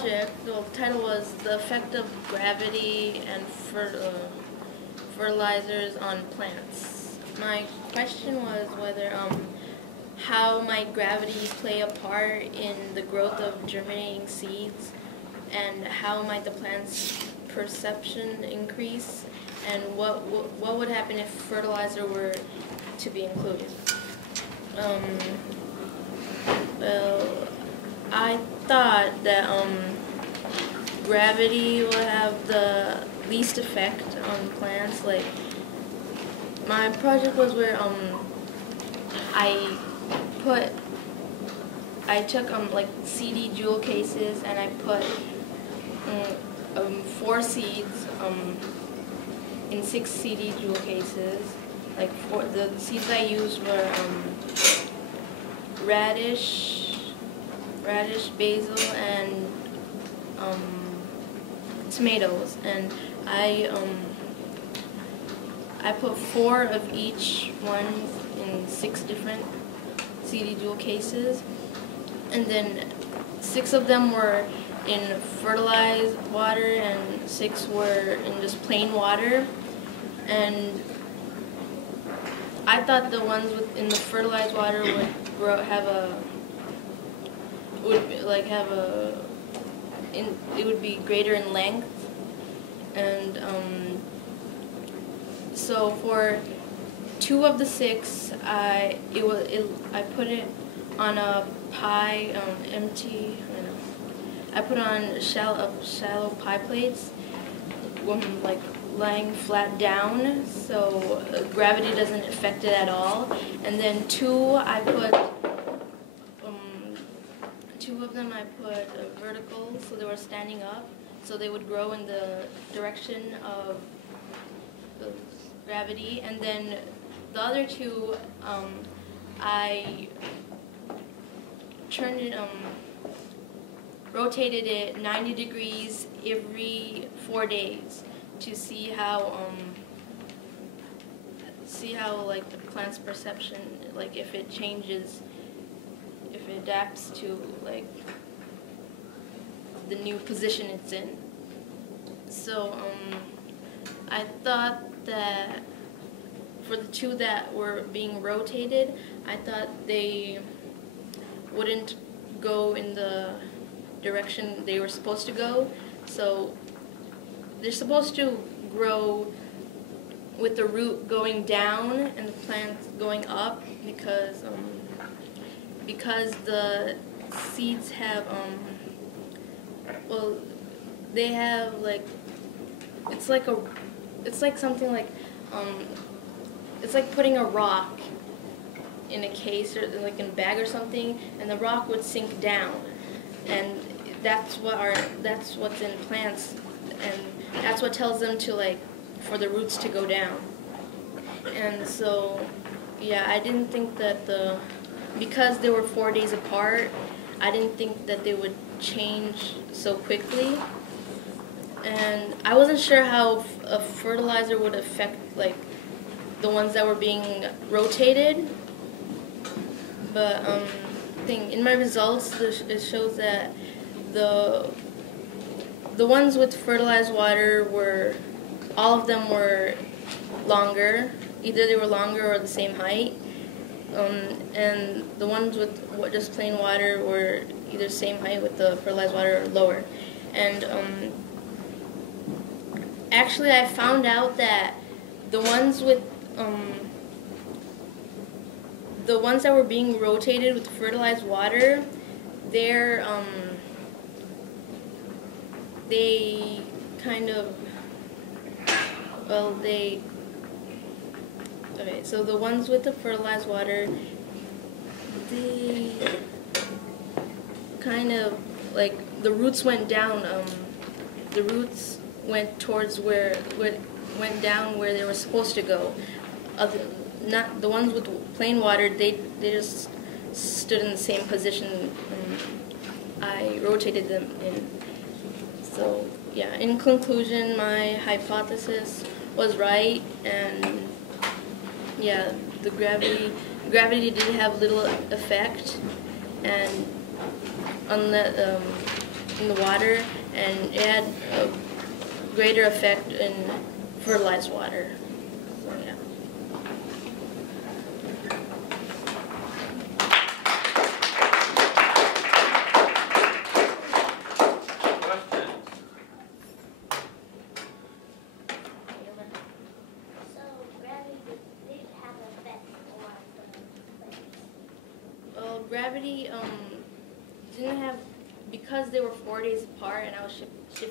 project, the title was The Effect of Gravity and Fertilizers on Plants. My question was whether how might gravity play a part in the growth of germinating seeds, and how might the plant's perception increase, and what would happen if fertilizer were to be included. Well, I thought that gravity will have the least effect on plants. Like, my project was where I took like CD jewel cases, and I put 4 seeds in 6 CD jewel cases. Like, the seeds I used were radish, basil, and tomatoes. And I put 4 of each one in 6 different CD jewel cases, and then 6 of them were in fertilized water and 6 were in just plain water. And I thought the ones in the fertilized water it would be greater in length. And so for 2 of the 6, I put it on a pie, I put on shallow pie plates, like lying flat down, so gravity doesn't affect it at all. And then 2 of them I put vertical, so they were standing up, so they would grow in the direction of the gravity. And then the other 2, I turned it, rotated it 90 degrees every 4 days to see how like the plant's perception, like if it changes, if it adapts to like the new position it's in. So I thought that for the 2 that were being rotated, I thought they wouldn't go in the direction they were supposed to go. So they're supposed to grow with the root going down and the plant going up, because the seeds have they have like it's like something like it's like putting a rock in a case or like in a bag or something, and the rock would sink down, and that's what's in plants, and that's what tells them to for the roots to go down. And so yeah, I didn't think that because they were 4 days apart, I didn't think that they would change so quickly, and I wasn't sure how a fertilizer would affect the ones that were being rotated. But in my results, it shows that the ones with fertilized water all of them were longer. Either they were longer or the same height. And the ones with just plain water were either same height with the fertilized water or lower. And actually, I found out that the ones that were being rotated with fertilized water, they okay, so the ones with the fertilized water, they kind of the roots went down. The roots went towards went down where they were supposed to go. Not the ones with plain water. They just stood in the same position I rotated them in. So yeah, in conclusion, my hypothesis was right, and yeah, the gravity did have little effect, and in the water, and it had a greater effect in fertilized water. So, yeah. So gravity did have an effect on the plates. Well, gravity didn't have, because they were 4 days apart and I was shifting